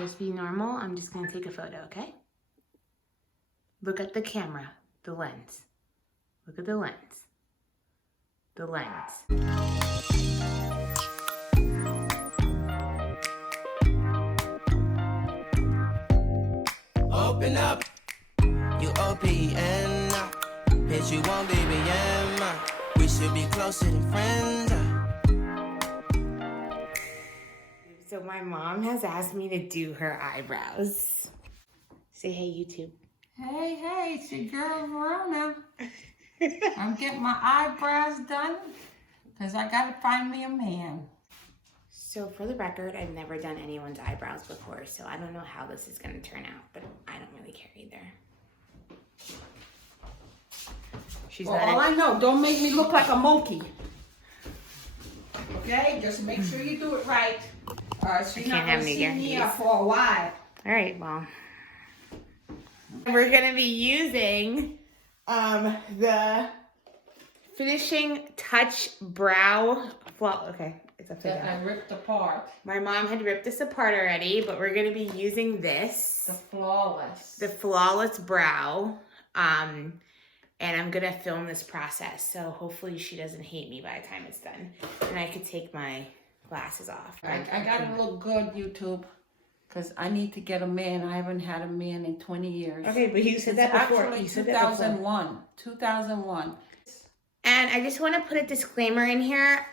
Just be normal. I'm just gonna take a photo, okay? Look at the camera, the lens. Look at the lens. The lens. Open up, you OPN. Bitch, you won't BBM. We should be closer than friends. So my mom has asked me to do her eyebrows. Say hey, YouTube. Hey, it's your girl Verona. I'm getting my eyebrows done because I gotta find me a man. So for the record, I've never done anyone's eyebrows before, so I don't know how this is gonna turn out, but I don't really care either. She's Well, all I know, don't make me look like a monkey. Okay, just make sure you do it right. She's not gonna see me for a while. All right, well. We're gonna be using the Finishing Touch Brow Well, okay, it's upside That down. I ripped apart. My mom had ripped this apart already, but we're gonna be using this. The Flawless. The Flawless Brow. And I'm gonna film this process, so hopefully she doesn't hate me by the time it's done. And I could take my glasses off. I gotta look good, YouTube, because I need to get a man. I haven't had a man in 20 years. Okay, but you said that before. Actually, You said that before. 2001. And I just want to put a disclaimer in here.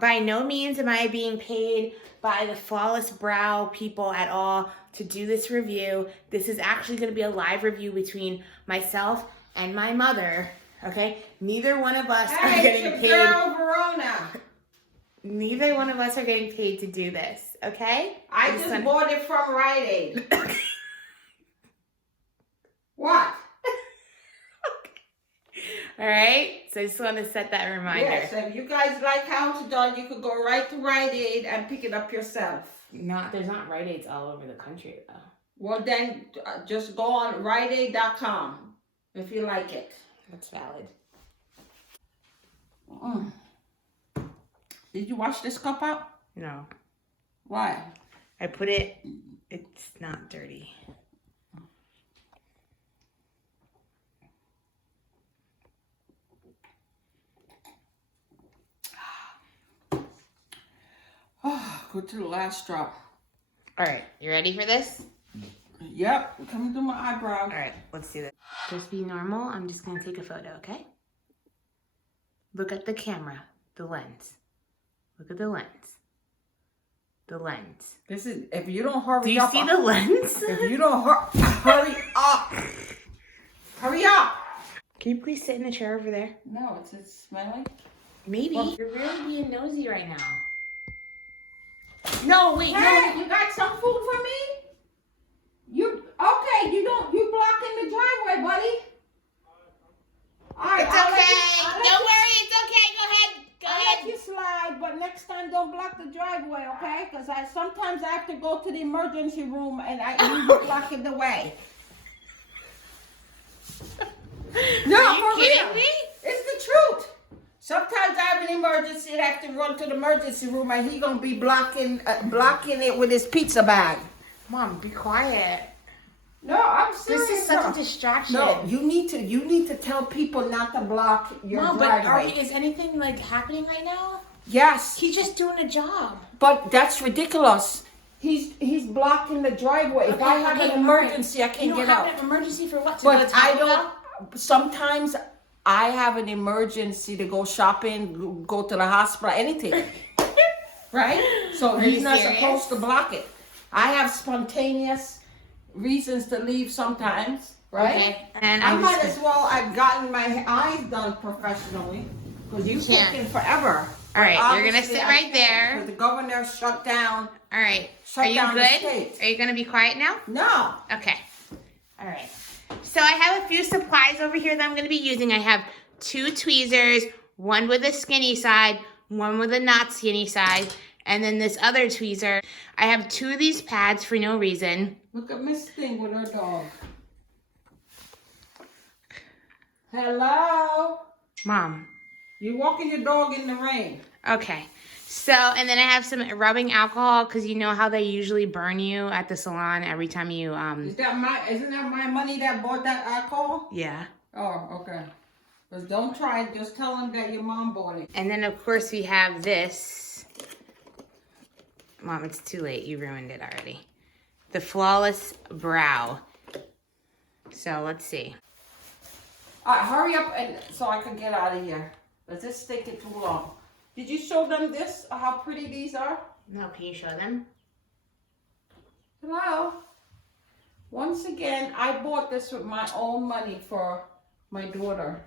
By no means am I being paid by the Flawless Brow people at all to do this review. This is actually going to be a live review between myself and my mother. Okay? Neither one of us are getting paid. Girl Verona. Neither one of us are getting paid to do this. Okay? I just bought it from Rite Aid. What? All right, so I just want to set that reminder. Yes, if you guys like how it's done, you could go right to Rite Aid and pick it up yourself. There's not Rite Aids all over the country though. Well, then just go on riteaid.com if you like it. That's valid. Did you wash this cup out? No, Why? I put it. It's not dirty. Oh, go to the last drop. All right, you ready for this? Yep, coming through my eyebrows. All right, let's do this. Just be normal. I'm just gonna take a photo, okay? Look at the camera, the lens. Look at the lens. The lens. This is, if you don't hurry up. Do you see the lens? If you don't hurry up. Hurry up. Can you please sit in the chair over there? No, it's smelling. Maybe. Well, you're really being nosy right now. No, wait, Hey, no. you got some food for me? You blocking the driveway, buddy. All right, It's okay. Don't worry, it's okay. Go ahead. I'll let you slide, but next time don't block the driveway, okay? Because sometimes I have to go to the emergency room and you blocking the way. No, Are you for kidding real. me? It's the truth. Sometimes I have an emergency and I have to run to the emergency room and he gonna be blocking it with his pizza bag. Mom, be quiet. No, I'm serious. This is such a distraction. No, you need to tell people not to block your Mom, but driveway. is anything like happening right now? Yes. He's just doing a job. But that's ridiculous. He's blocking the driveway. If I have an emergency, I can't get out. You don't have an emergency for what? But I don't. Sometimes I have an emergency to go shopping, go to the hospital, anything. Right? So he's not supposed to block it. I have spontaneous reasons to leave sometimes, right? Okay. And I might as well have gotten my eyes done professionally because you're taking forever. All right, you're gonna sit right there. Because the governor shut down. All right. Shut Are you down the good? state. Are you gonna be quiet now? No. Okay. All right. So I have a few supplies over here that I'm gonna be using. I have 2 tweezers, one with a skinny side, one with a not skinny side, and then this other tweezer. I have 2 of these pads for no reason. Look at Miss Thing with her dog. Hello? Mom. You walking your dog in the rain. Okay. So, and then I have some rubbing alcohol because you know how they usually burn you at the salon every time you Isn't that my money that bought that alcohol? Yeah. Oh, okay. But don't try it. Just tell them that your mom bought it. And then of course we have this. Mom, it's too late. You ruined it already. The Flawless Brow. So let's see. All right, hurry up and so I can get out of here. Because this taking too long. Did you show them this? How pretty these are? No, can you show them? Hello. Once again, I bought this with my own money for my daughter.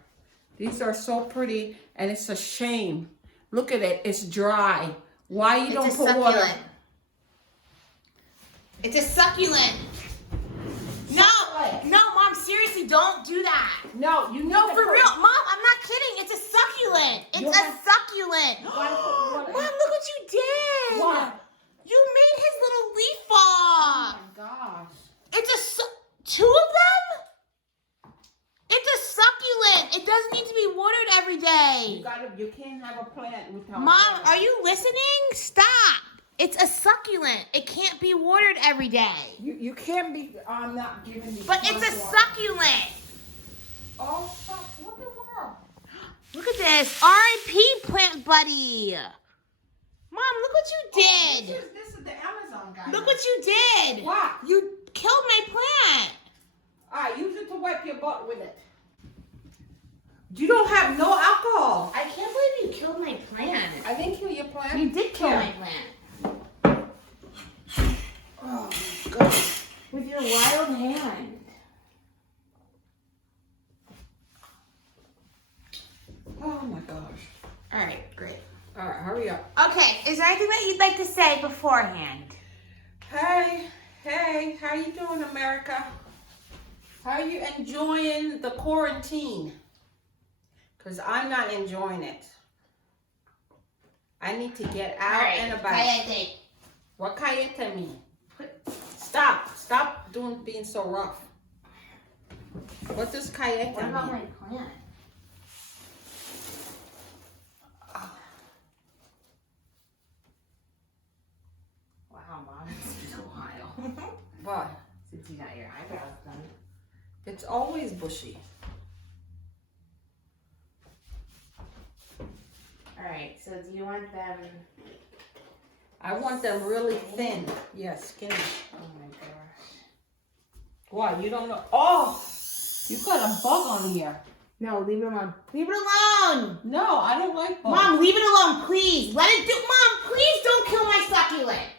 These are so pretty, and it's a shame. Look at it. It's dry. Why you don't put water? It's a succulent. No, no, Mom, seriously, don't do that. No, you No, for real. Mom, I'm not kidding. It's a succulent. It's a succulent. Mom, look what you did. What? You made his little leaf fall. Oh my gosh. It's two of them? It's a succulent. It doesn't need to be watered every day. You can't have a plant without Mom, water. are you listening? Stop. It's a succulent. It can't be watered every day. You can't be. I'm not giving you. But it's a succulent. Oh, fuck. What the world? Look at this. R.I.P. Plant Buddy. Mom, look what you did. This is the Amazon guy. Look what you did. What? You killed my plant. All right, use it to wipe your butt with it. You don't have no alcohol. I can't believe you killed my plant. I didn't kill your plant. You did kill Yeah. my plant. Oh, God. With your wild hand. Oh, my gosh. All right, great. All right, hurry up. Okay, is there anything that you'd like to say beforehand? Hey, how you doing, America? How are you enjoying the quarantine? Because I'm not enjoying it. I need to get out and about. Cayete. What cayete mean? Stop being so rough. What does cayete What about mean? my plant? Wow, Mom, it's been a while. What? Since you got your eyebrows done. It's always bushy. Alright, so do you want them... I want them really thin. Yeah, skinny. Oh my gosh. What? You don't know? Oh! You got a bug on here. No, leave it alone. Leave it alone! No, I don't like bugs. Mom, leave it alone, please. Let it do... Mom, please don't kill my succulent.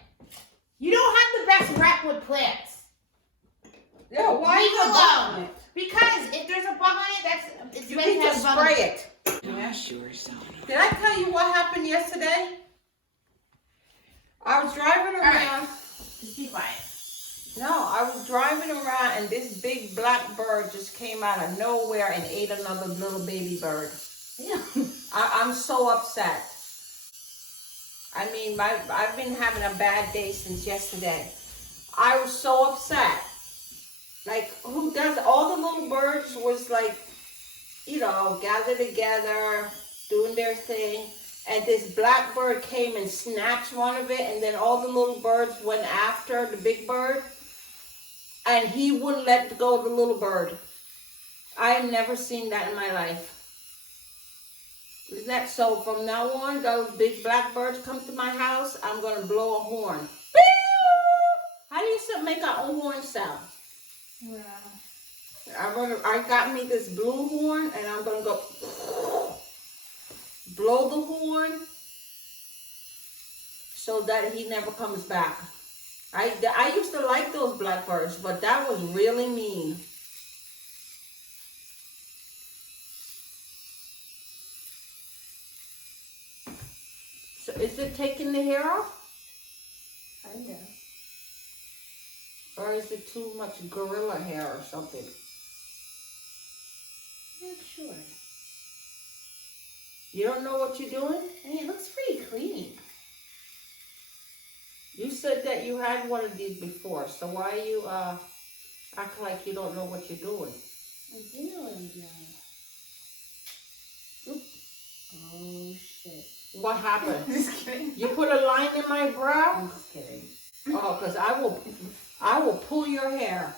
You don't have the best rep with plants. Yeah, why Leave is it a bug on alone. it? Because if there's a bug on it, it's You meant can to have just a bug on spray it. Yeah, sure, so. Did I tell you what happened yesterday? I was driving around. Just be quiet. No, I was driving around and this big black bird just came out of nowhere and ate another little baby bird. Yeah. I'm so upset. I mean, I've been having a bad day since yesterday. I was so upset. Like, who does, all the little birds was like, you know, gathered together, doing their thing. And this black bird came and snatched one of it, and then all the little birds went after the big bird. And he wouldn't let go of the little bird. I have never seen that in my life. Isn't that so? From now on, those big black birds come to my house, I'm going to blow a horn. How do you make an horn sound? Wow. I got me this blue horn, and I'm going to go blow the horn so that he never comes back. I used to like those blackbirds, but that was really mean. So is it taking the hair off? Kind of. Or is it too much gorilla hair or something? Not sure. You don't know what you're doing? I mean, it looks pretty clean. You said that you had one of these before, so why are you act like you don't know what you're doing? I do know what I'm doing. Oop. Oh, shit. What happened? Just kidding. You put a line in my brow? I'm just kidding. Oh, because I will pull your hair.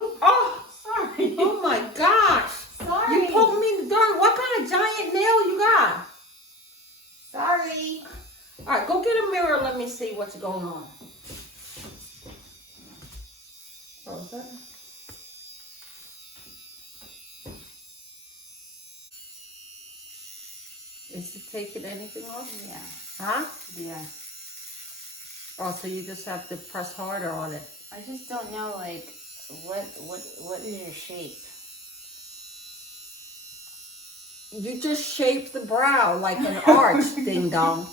Oh, Sorry. oh my gosh. Sorry. You poked me in the dark. What kind of giant nail you got? Sorry. All right, go get a mirror. Let me see what's going on. Oh, is that? Is it taking anything off? Yeah. Huh? Yeah. Oh, so you just have to press harder on it. I just don't know, like, what is your shape? You just shaped the brow like an arch, ding dong.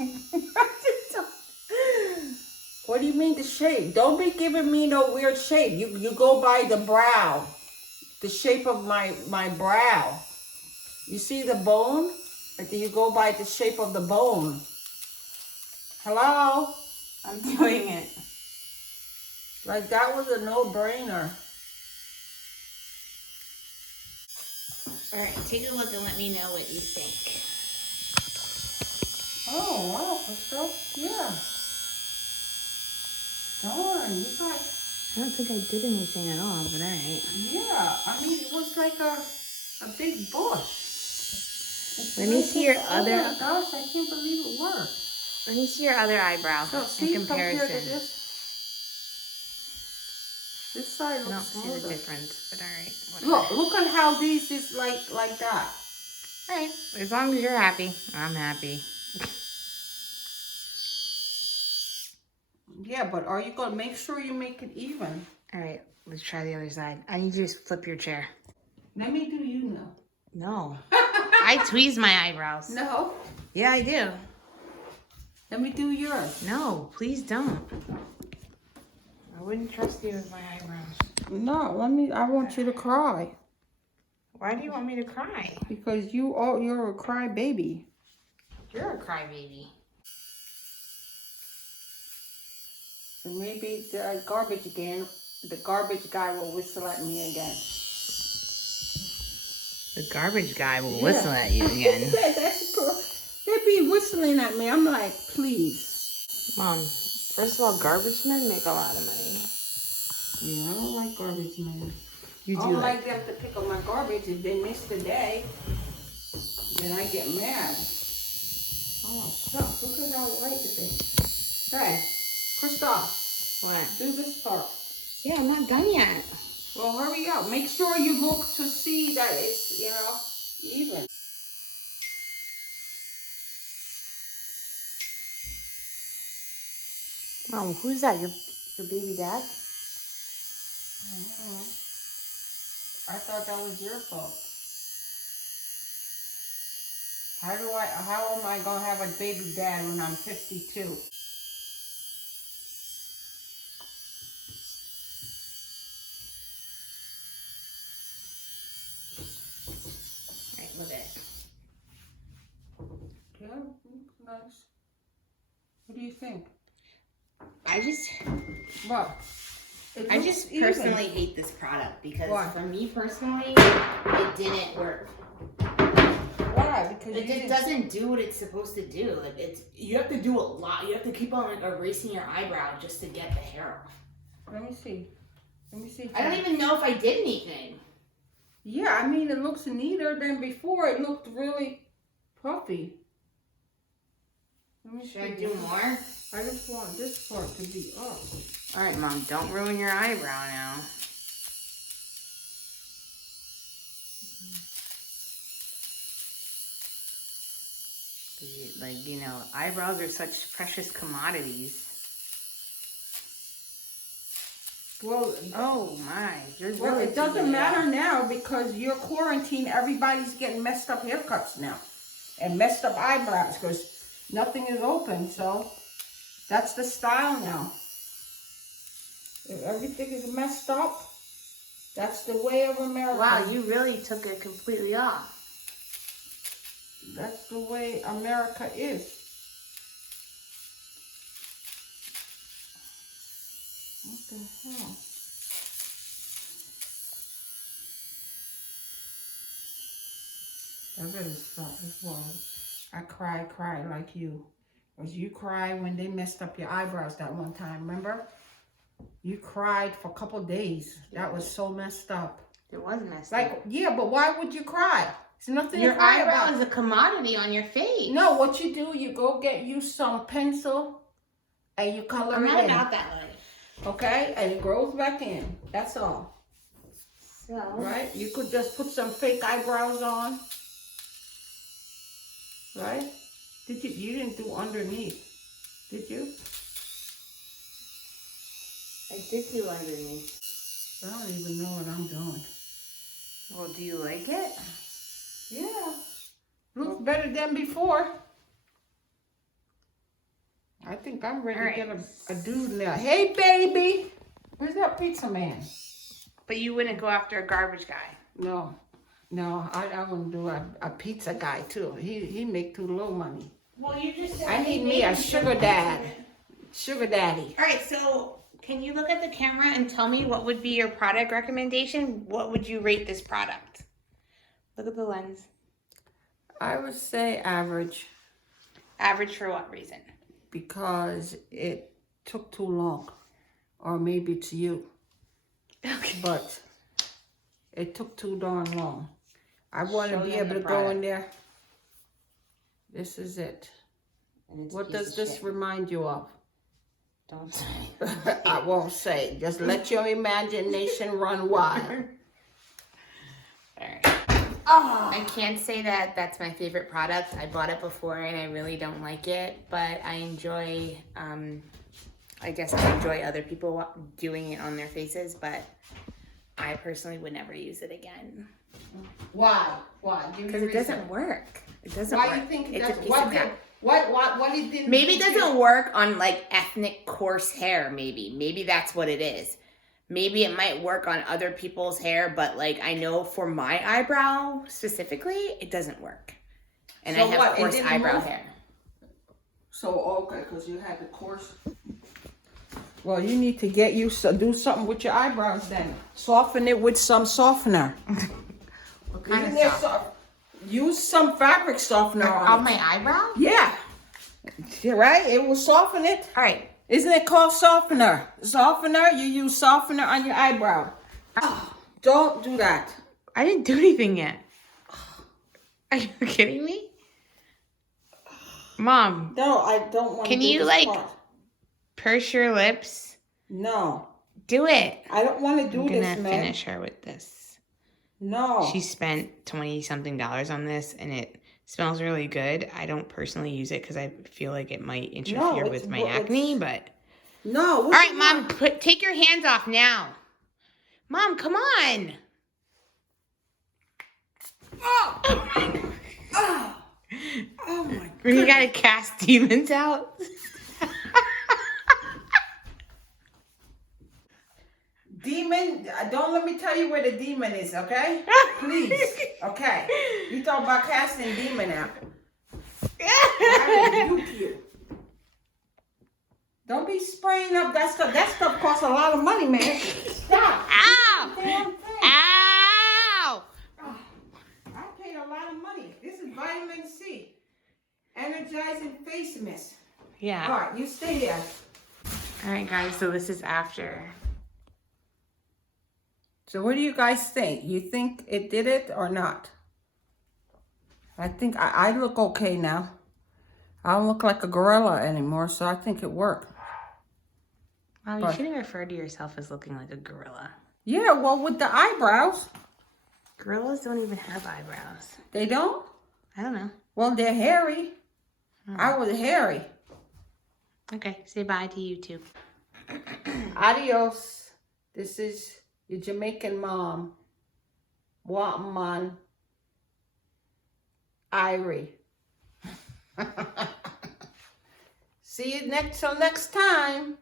What do you mean the shape? Don't be giving me no weird shape. You go by the brow, the shape of my brow. You see the bone? Or do you go by the shape of the bone? Hello? I'm doing it. Like that was a no-brainer. All right, take a look and let me know what you think. Oh wow, so yeah. Darn, you got. I don't think I did anything at all, but all right. Yeah, I mean it was like a big bush. Let me see your Oh other. my gosh, I can't believe it worked. Let me see your other eyebrow So see, in comparison. compared to this side I don't looks see the smoother. difference, but all right. Look at how these is like that. All right, as long as you're happy, I'm happy. Yeah, but are you gonna make sure you make it even? All right, let's try the other side. I need you to flip your chair. Let me do you now. No. I tweeze my eyebrows. No. Yeah, I do. Let me do yours. No, please don't. I wouldn't trust you with my eyebrows. No, I want you to cry. Why do you want me to cry? Because you're a crybaby. You're a crybaby. So maybe the garbage guy will whistle at me again. The garbage guy will whistle at you again. They be whistling at me. I'm like, please. Mom, first of all, garbage men make a lot of money. Yeah, I don't like garbage men. You I do don't like them to pick up my garbage. If they miss the day, then I get mad. Oh, stop. Look at how white it is. Hey, Christoph, What? do this part. Yeah, I'm not done yet. Well, hurry up. Make sure you look to see that it's, even. Mom, who's that? Your baby dad? I thought that was your fault. How am I gonna have a baby dad when I'm 52? Right, look at it. Yeah, nice. What do you think? I just personally hate this product because for me personally, it didn't work. Why? Because It doesn't do what it's supposed to do. Like you have to do a lot. You have to keep on erasing your eyebrow just to get the hair off. Let me see. I don't even know if I did anything. Yeah, I mean it looks neater than before. It looked really puffy. Should I do more? I just want this part to be up. All right, Mom, don't ruin your eyebrow now. Eyebrows are such precious commodities. Well, oh my, well, it doesn't matter now because you're quarantined. Everybody's getting messed up haircuts now and messed up eyebrows because nothing is open. So that's the style now. If everything is messed up, that's the way of America. Wow, you really took it completely off. That's the way America is. What the hell? I better stop this one. I cry like you. Because you cried when they messed up your eyebrows that one time, remember? You cried for a couple days. That was so messed up. It was messed Like, up. yeah, but why would you cry? It's nothing Your to cry eyebrow about. is a commodity on your face. No, what you do, you go get you some pencil and you color I'm it not in. about that life. Okay? And it grows back in. That's all. So. Right? You could just put some fake eyebrows on. Right? You didn't do underneath, did you? I did do underneath. I don't even know what I'm doing. Well, do you like it? Yeah. Looks better than before. I think I'm ready to get a dude now. Hey, baby. Where's that pizza man? But you wouldn't go after a garbage guy. No, I wouldn't do a pizza guy too. He make too little money. Well, you just said I need me a sugar daddy. All right, so can you look at the camera and tell me what would be your product recommendation? What would you rate this product? Look at the lens. I would say average. Average for what reason? Because it took too long. Or maybe it's you. Okay. But it took too darn long. I want to Show be them able the to go product. in there. This is it. And it's a What piece does of this shit. remind you of? Don't say. I won't say. Just let your imagination run wild. All right. Oh. I can't say that that's my favorite product. I bought it before and I really don't like it, but I enjoy, I guess I enjoy other people doing it on their faces, but I personally would never use it again. Why? Because it doesn't work. It doesn't Why work. do you think It's that's a piece of crap. what it didn't Maybe it do to doesn't work on like ethnic coarse hair, maybe that's what it is. Maybe it might work on other people's hair, but like I know for my eyebrow specifically, it doesn't work. And So I have what, it coarse didn't eyebrow move? hair. So, okay, because you had the course. Well, you need to do something with your eyebrows then. Soften it with some softener. What kind Isn't of there stuff? Use some fabric softener On on my it. eyebrow? Yeah. You're right? It will soften it. All right. Isn't it called softener? Softener, you use softener on your eyebrow. Oh, don't do that. I didn't do anything yet. Are you kidding me? Mom, No, I don't want to can do you this like part. purse your lips? No. Do it. I don't want to do I'm this, gonna man. finish her with this. No. She spent $20-something on this and it smells really good. I don't personally use it because I feel like it might interfere with my acne, but... No. All right, Mom, take your hands off now. Mom, come on. Oh. Oh. Oh my God. You gotta cast demons out. Demon, don't let me tell you where the demon is, okay? Please. Okay. You talk about casting demon out. I rebuke you. Don't be spraying up that stuff. That stuff costs a lot of money, man. Stop. Ow! Damn thing. Ow! Oh, I paid a lot of money. This is vitamin C. Energizing face mist. Yeah. All right, you stay there. All right, guys, so this is after. So what do you guys think? You think it did it or not? I think I look okay now. I don't look like a gorilla anymore, so I think it worked. Well, you shouldn't refer to yourself as looking like a gorilla. Yeah, well, with the eyebrows. Gorillas don't even have eyebrows. They don't? I don't know. Well, they're hairy. I was hairy. Okay, say bye to YouTube. Adios. This is your Jamaican mom. Wataman. Irie. See you till next time.